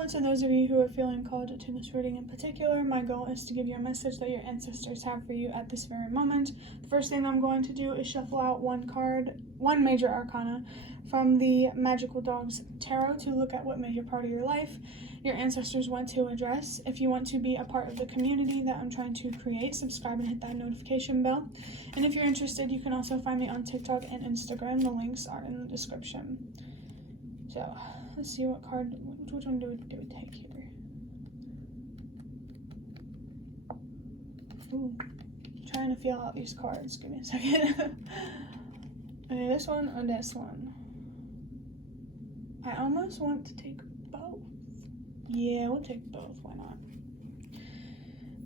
Hello to those of you who are feeling called to this reading in particular. My goal is to give you a message that your ancestors have for you at this very moment. The first thing I'm going to do is shuffle out one major arcana from the Magical Dogs Tarot to look at what major part of your life your ancestors want to address. If you want to be a part of the community that I'm trying to create, subscribe and hit that notification bell. And if you're interested, you can also find me on TikTok and Instagram. The links are in the description. So, let's see what card, which one do we take here? Ooh, trying to feel out these cards. Give me a second. Okay, this one or this one? I almost want to take both. Yeah, we'll take both. Why not?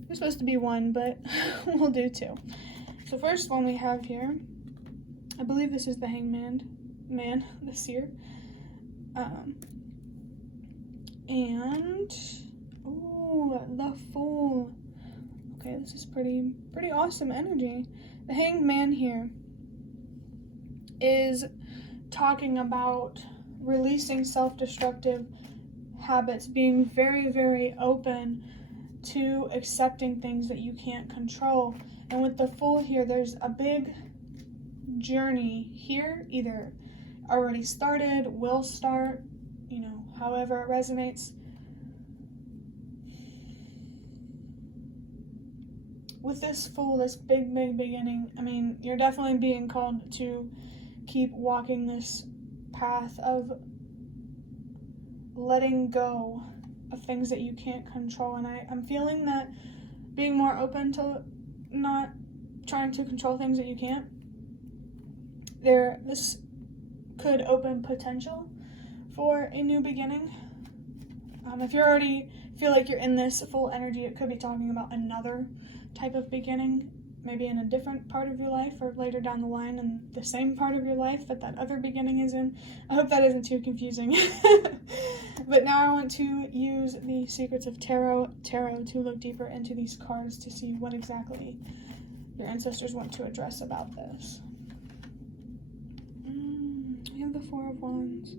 There's supposed to be one, but we'll do two. So first one we have here, I believe this is the Hangman Man, the Seer. And ooh, the Fool. Okay, this is pretty awesome energy. The Hanged Man here is talking about releasing self-destructive habits, being very, very open to accepting things that you can't control. And with the Fool here, there's a big journey here, either already started, will start, you know, however it resonates. With this Fool, this big beginning, I mean, you're definitely being called to keep walking this path of letting go of things that you can't control. And I'm feeling that being more open to not trying to control things that you can't, this could open potential for a new beginning. If you already feel like you're in this full energy, it could be talking about another type of beginning, maybe in a different part of your life or later down the line in the same part of your life that other beginning is in. I hope that isn't too confusing. But now I want to use the Secrets of Tarot to look deeper into these cards to see what exactly your ancestors want to address about this. We have the Four of Wands.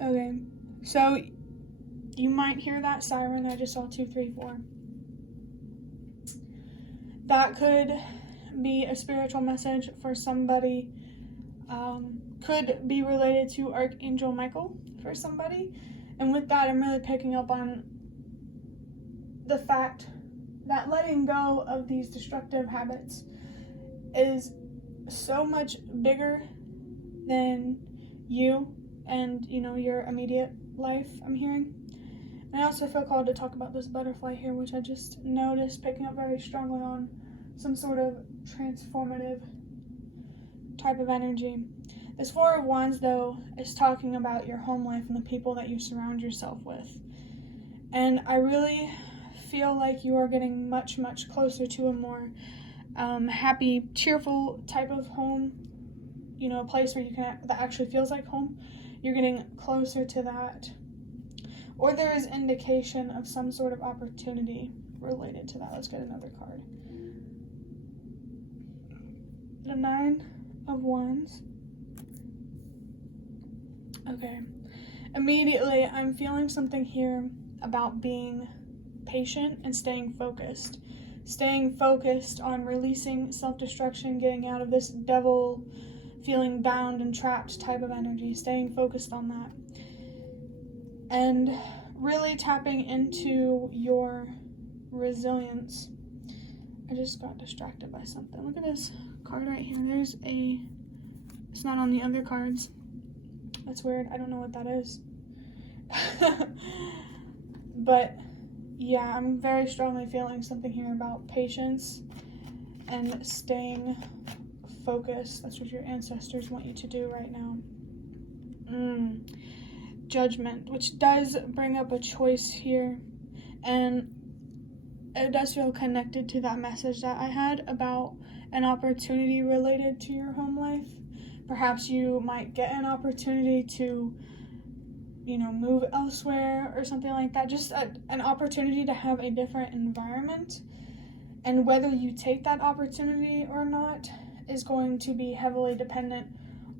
Okay, so you might hear that siren. I just saw 2, 3, 4. That could be a spiritual message for somebody. Could be related to Archangel Michael for somebody. And with that, I'm really picking up on the fact that letting go of these destructive habits is so much bigger than you and, you know, your immediate life, I'm hearing. And I also feel called to talk about this butterfly here, which I just noticed picking up very strongly on some sort of transformative type of energy. This Four of Wands, though, is talking about your home life and the people that you surround yourself with. And I really feel like you are getting much closer to a more happy, cheerful type of home, you know, a place where that actually feels like home. You're getting closer to that. Or there is indication of some sort of opportunity related to that. Let's get another card. The Nine of Wands. Okay. Immediately, I'm feeling something here about being patient and staying focused. Staying focused on releasing self-destruction, getting out of this devil feeling bound and trapped type of energy. Staying focused on that. And really tapping into your resilience. I just got distracted by something. Look at this card right here. It's not on the other cards. That's weird. I don't know what that is. But yeah, I'm very strongly feeling something here about patience and staying focused. That's what your ancestors want you to do right now. Judgment, which does bring up a choice here, and it does feel connected to that message that I had about an opportunity related to your home life. Perhaps you might get an opportunity to, you know, move elsewhere or something like that. Just an opportunity to have a different environment. And whether you take that opportunity or not is going to be heavily dependent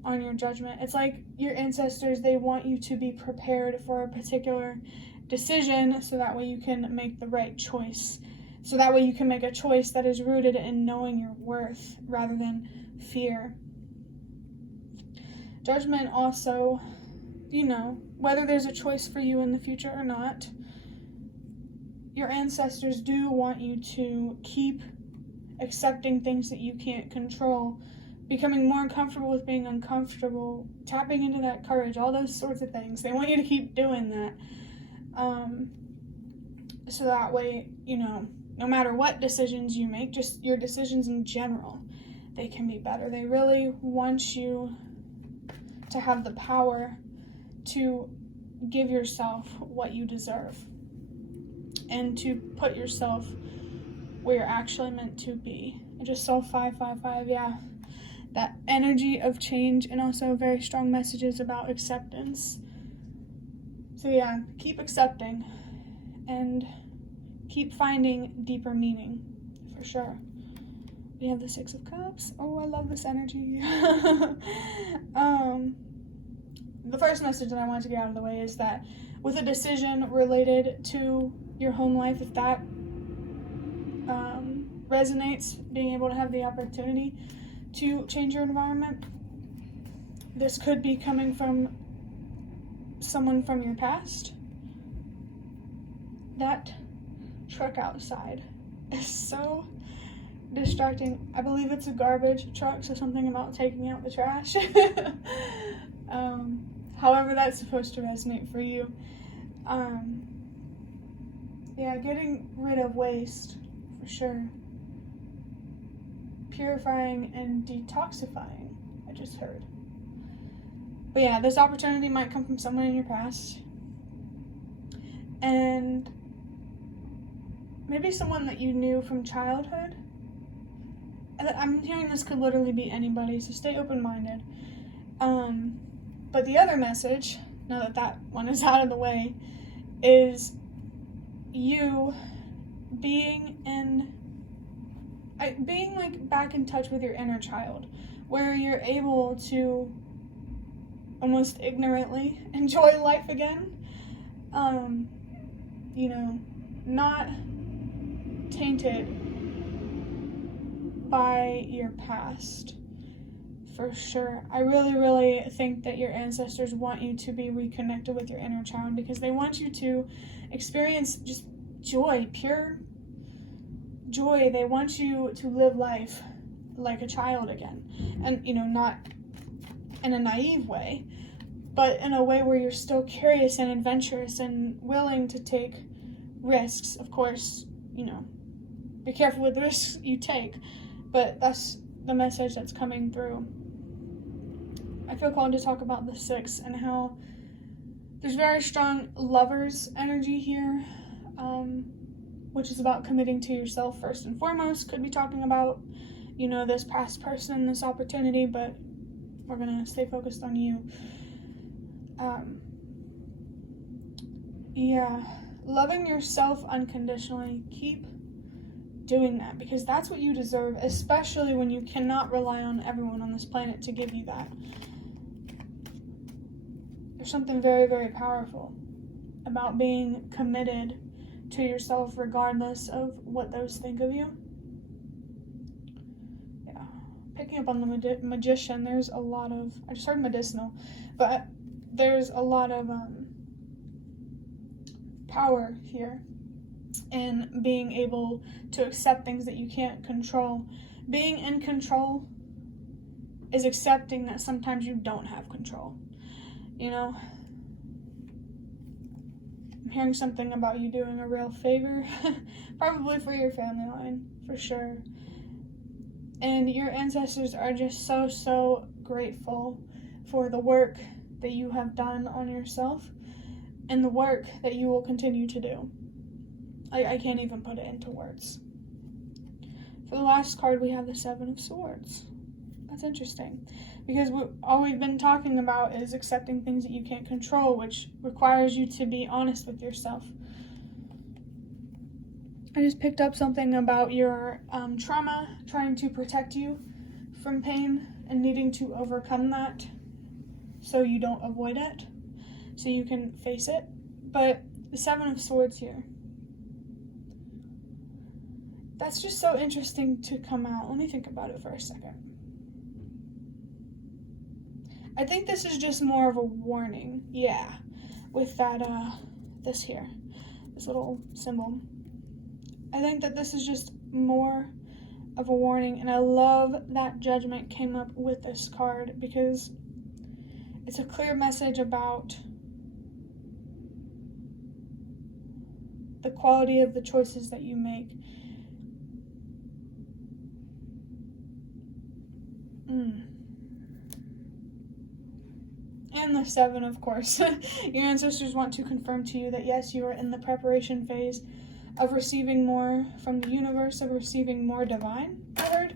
on your judgment. It's like your ancestors, they want you to be prepared for a particular decision so that way you can make the right choice. So that way you can make a choice that is rooted in knowing your worth rather than fear. Judgment also, whether there's a choice for you in the future or not, your ancestors do want you to keep accepting things that you can't control, becoming more comfortable with being uncomfortable, tapping into that courage, all those sorts of things. They want you to keep doing that. So that way, no matter what decisions you make, just your decisions in general, they can be better. They really want you to have the power to give yourself what you deserve and to put yourself where you're actually meant to be. I just saw 555, yeah. That energy of change, and also very strong messages about acceptance. So yeah, keep accepting and keep finding deeper meaning, for sure. We have the 6 of Cups. Oh, I love this energy. The first message that I want to get out of the way is that with a decision related to your home life, if that resonates, being able to have the opportunity to change your environment, this could be coming from someone from your past. That truck outside is so distracting. I believe it's a garbage truck, so something about taking out the trash. However that's supposed to resonate for you. Yeah, getting rid of waste, for sure. Purifying and detoxifying, I just heard. But yeah, this opportunity might come from someone in your past. And maybe someone that you knew from childhood. I'm hearing this could literally be anybody, so stay open-minded. But the other message, now that that one is out of the way, is you being like back in touch with your inner child, where you're able to almost ignorantly enjoy life again. Not tainted by your past, for sure. I really, really think that your ancestors want you to be reconnected with your inner child because they want you to experience just joy, pure joy. They want you to live life like a child again. And, not in a naive way, but in a way where you're still curious and adventurous and willing to take risks. Of course, be careful with the risks you take, but that's the message that's coming through. I feel called to talk about the 6 and how there's very strong lover's energy here, which is about committing to yourself first and foremost. Could be talking about, this past person, this opportunity, but we're going to stay focused on you. Loving yourself unconditionally. Keep doing that because that's what you deserve, especially when you cannot rely on everyone on this planet to give you that. There's something very, very powerful about being committed to yourself regardless of what those think of you. Yeah. Picking up on the magician, there's a lot of, I just heard medicinal, but there's a lot of power here in being able to accept things that you can't control. Being in control is accepting that sometimes you don't have control. I'm hearing something about you doing a real favor, probably for your family line, for sure. And your ancestors are just so, so grateful for the work that you have done on yourself and the work that you will continue to do. I can't even put it into words. For the last card, we have the 7 of Swords. That's interesting, because all we've been talking about is accepting things that you can't control, which requires you to be honest with yourself. I just picked up something about your trauma trying to protect you from pain and needing to overcome that so you don't avoid it, so you can face it. But the Seven of Swords here, that's just so interesting to come out. Let me think about it for a second. I think this is just more of a warning, yeah, with that, this here, this little symbol. I think that this is just more of a warning, and I love that Judgment came up with this card because it's a clear message about the quality of the choices that you make. And the Seven, of course. Your ancestors want to confirm to you that yes, you are in the preparation phase of receiving more from the universe, of receiving more divine, I heard.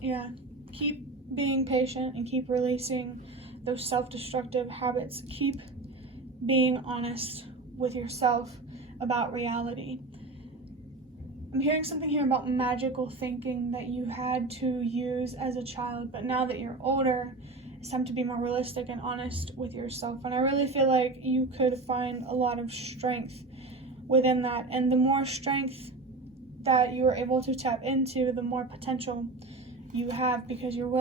Yeah, keep being patient and keep releasing those self-destructive habits. Keep being honest with yourself about reality. I'm hearing something here about magical thinking that you had to use as a child, but now that you're older, it's time to be more realistic and honest with yourself. And I really feel like you could find a lot of strength within that. And the more strength that you are able to tap into, the more potential you have, because you're more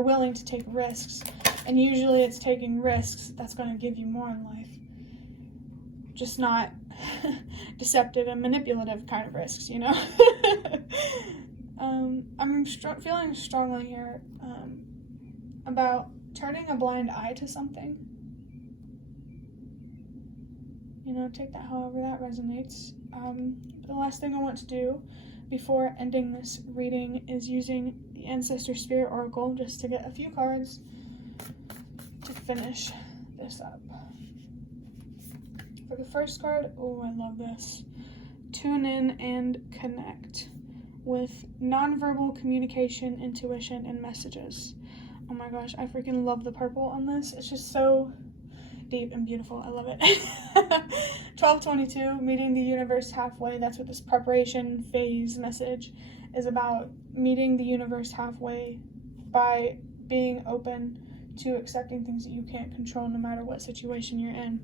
willing to take risks. And usually it's taking risks that's going to give you more in life. Just not deceptive and manipulative kind of risks, you know? I'm feeling strongly here about turning a blind eye to something. You know, take that however that resonates. The last thing I want to do before ending this reading is using the Ancestor Spirit Oracle just to get a few cards to finish this up. For the first card, oh, I love this. Tune in and connect with nonverbal communication, intuition, and messages. Oh my gosh, I freaking love the purple on this. It's just so deep and beautiful. I love it. 1222, meeting the universe halfway. That's what this preparation phase message is about. Meeting the universe halfway by being open to accepting things that you can't control no matter what situation you're in.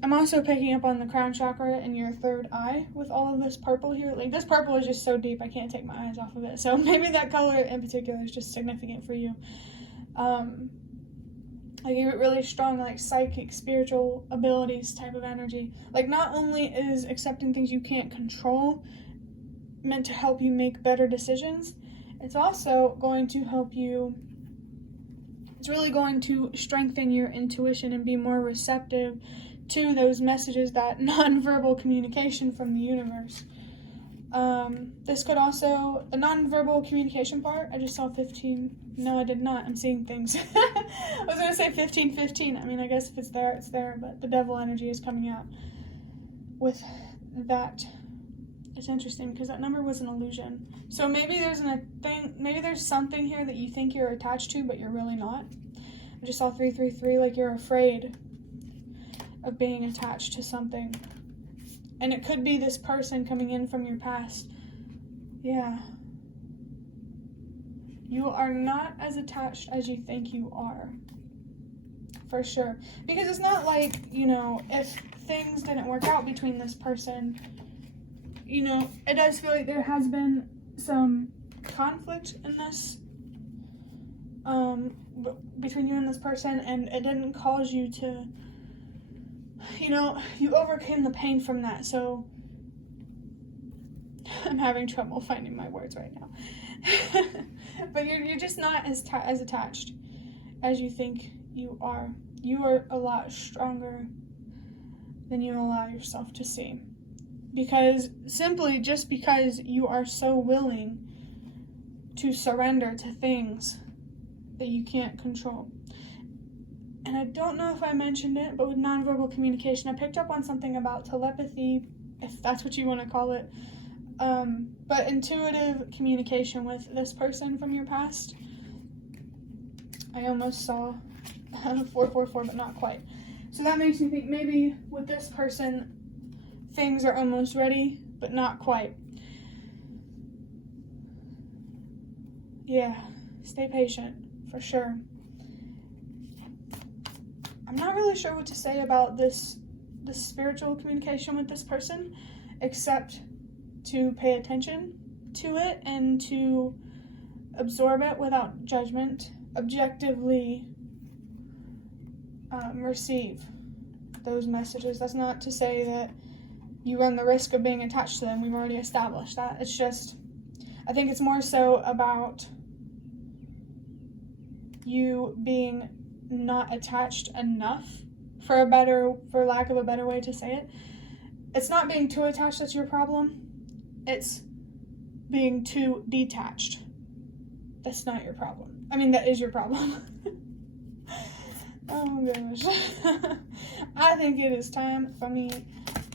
I'm also picking up on the crown chakra and your third eye with all of this purple here. Like, this purple is just so deep, I can't take my eyes off of it. So maybe that color in particular is just significant for you. Like, you're really strong, like, psychic, spiritual abilities type of energy. Like, not only is accepting things you can't control meant to help you make better decisions, it's also going to help you, it's really going to strengthen your intuition and be more receptive to those messages, that nonverbal communication from the universe. This could also, the nonverbal communication part, I just saw 15. No, I did not. I'm seeing things. I was going to say 1515. I mean, I guess if it's there, it's there, but the devil energy is coming out with that. It's interesting because that number was an illusion. So maybe there's something here that you think you're attached to, but you're really not. I just saw 333, like you're afraid of being attached to something. And it could be this person coming in from your past. Yeah. You are not as attached as you think you are. For sure. Because it's not like, you know, if things didn't work out between this person, you know, it does feel like there has been some conflict in this, between you and this person, and it didn't cause you to, you know, you overcame the pain from that. So I'm having trouble finding my words right now. But you're just not as attached as you think you are. You are a lot stronger than you allow yourself to see. Because just because you are so willing to surrender to things that you can't control. And I don't know if I mentioned it, but with nonverbal communication, I picked up on something about telepathy, if that's what you want to call it. But intuitive communication with this person from your past. I almost saw 444, but not quite. So that makes me think maybe with this person, things are almost ready but not quite. Yeah, stay patient, for sure. I'm not really sure what to say about this spiritual communication with this person, except to pay attention to it and to absorb it without judgment, objectively receive those messages. That's not to say that you run the risk of being attached to them. We've already established that. It's just, I think it's more so about you being not attached enough, for lack of a better way to say it. It's not being too attached that's your problem. It's being too detached. That's not your problem. I mean, that is your problem. Oh my gosh. I think it is time for me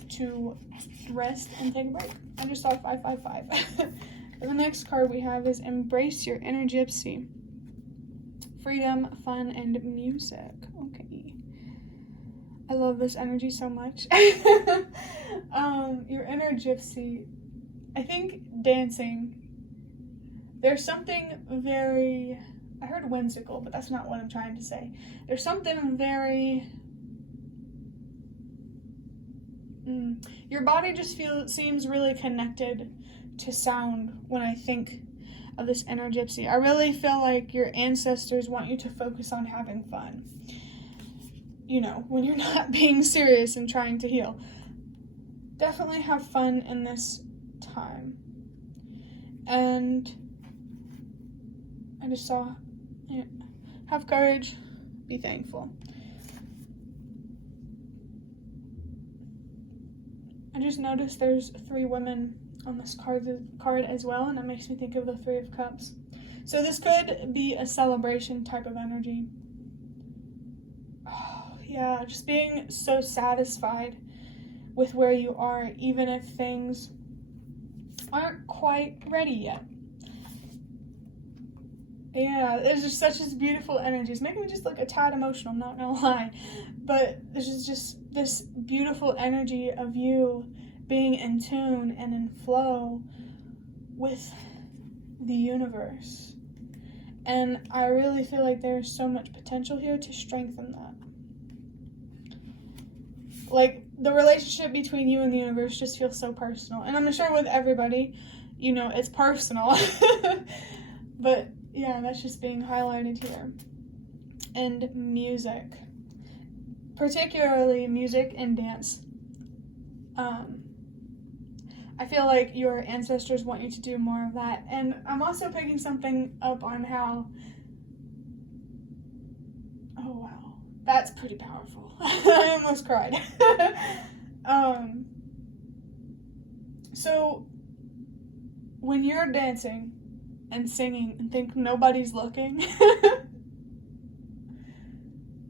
to rest and take a break. I just saw 555. The next card we have is Embrace Your Inner Gypsy. Freedom, fun, and music. Okay. I love this energy so much. Your inner gypsy. I think dancing. There's something very, I heard whimsical, but that's not what I'm trying to say. There's something very, your body just seems really connected to sound when I think of this inner gypsy. I really feel like your ancestors want you to focus on having fun. You know, when you're not being serious and trying to heal. Definitely have fun in this time. And I just saw, have courage, be thankful. I just noticed there's 3 women on this card as well, and that makes me think of the 3 of Cups. So this could be a celebration type of energy. Oh, yeah, just being so satisfied with where you are, even if things aren't quite ready yet. Yeah, there's just such this beautiful energy. It's making me just look a tad emotional, I'm not gonna lie. But there's just this beautiful energy of you being in tune and in flow with the universe. And I really feel like there's so much potential here to strengthen that. Like, the relationship between you and the universe just feels so personal. And I'm sure with everybody, it's personal. But, yeah, that's just being highlighted here. And music. Particularly music and dance. I feel like your ancestors want you to do more of that. And I'm also picking something up on how, oh wow, that's pretty powerful. I almost cried. So when you're dancing and singing and think nobody's looking,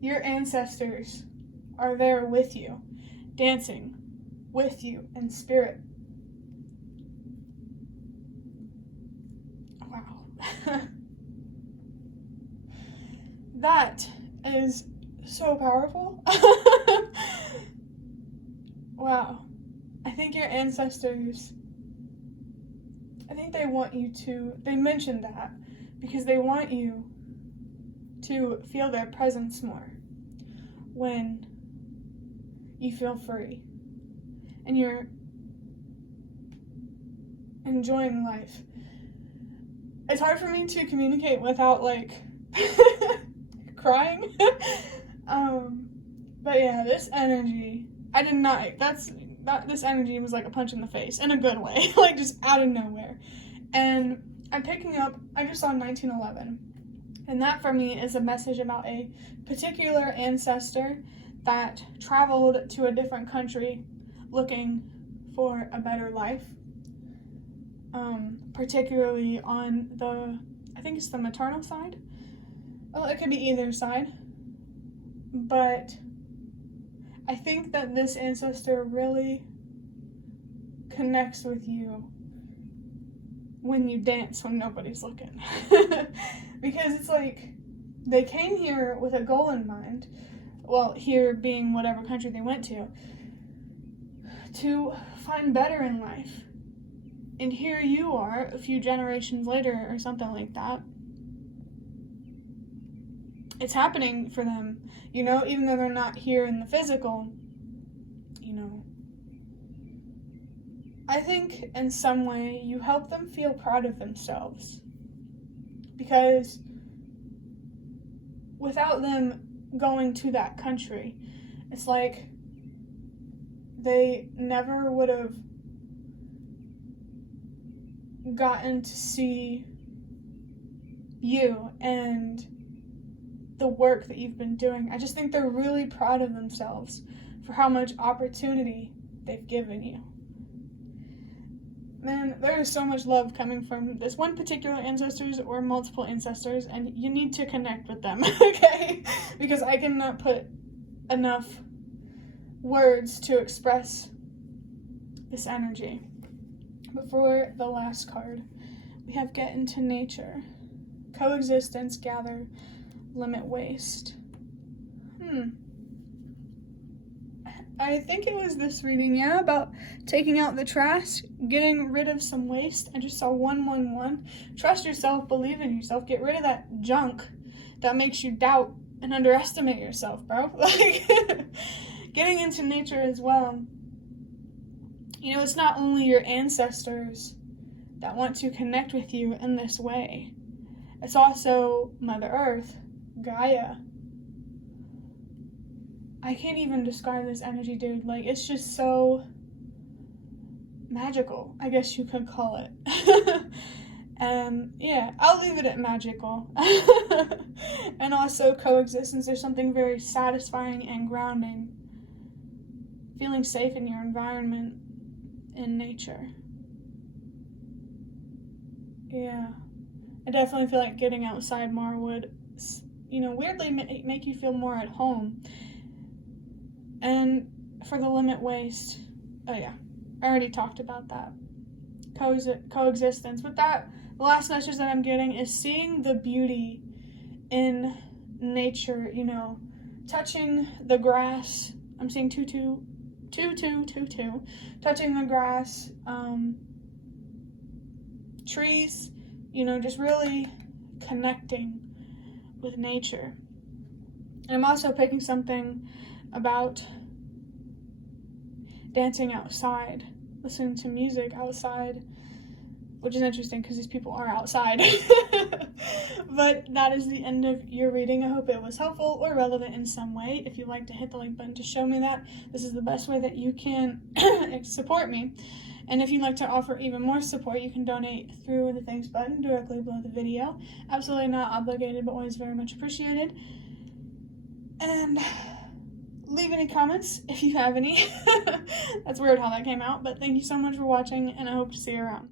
your ancestors are there with you, dancing with you in spirit. Wow. That is so powerful. Wow. I think your ancestors, they mentioned that because they want you to feel their presence more when you feel free and you're enjoying life. It's hard for me to communicate without crying. But yeah, this energy, this energy was like a punch in the face in a good way, like just out of nowhere. And I'm picking up, I just saw 1911. And that for me is a message about a particular ancestor that traveled to a different country looking for a better life. Particularly on I think it's the maternal side. Well, it could be either side. But I think that this ancestor really connects with you when you dance when nobody's looking. Because it's like they came here with a goal in mind. Well, here being whatever country they went to to find better in life. And here you are, a few generations later or something like that. It's happening for them, even though they're not here in the physical, I think in some way you help them feel proud of themselves. Because without them going to that country, it's like they never would have gotten to see you and the work that you've been doing. I just think they're really proud of themselves for how much opportunity they've given you. Man, there is so much love coming from this one particular ancestors or multiple ancestors, and you need to connect with them, okay? Because I cannot put enough words to express this energy. But for the last card, we have Get into Nature. Coexistence, gather, limit waste. I think it was this reading, about taking out the trash, getting rid of some waste. I just saw 111. Trust yourself, believe in yourself, get rid of that junk that makes you doubt and underestimate yourself, bro. Like, getting into nature as well. It's not only your ancestors that want to connect with you in this way. It's also Mother Earth, Gaia. I can't even describe this energy, dude. Like, it's just so magical, I guess you could call it. And I'll leave it at magical. And also coexistence. There's something very satisfying and grounding. Feeling safe in your environment, in nature. Yeah. I definitely feel like getting outside more would, weirdly make you feel more at home. And for the limit waste, I already talked about that. Coexistence. With that, the last message that I'm getting is seeing the beauty in nature, touching the grass. I'm seeing 2222, touching the grass, trees, just really connecting with nature. And I'm also picking something about dancing outside, listening to music outside, which is interesting because these people are outside. But that is the end of your reading. I hope it was helpful or relevant in some way. If you'd like to hit the like button to show me that, this is the best way that you can support me. And if you'd like to offer even more support, you can donate through the thanks button directly below the video. Absolutely not obligated, but always very much appreciated. And leave any comments if you have any. That's weird how that came out, but thank you so much for watching, and I hope to see you around.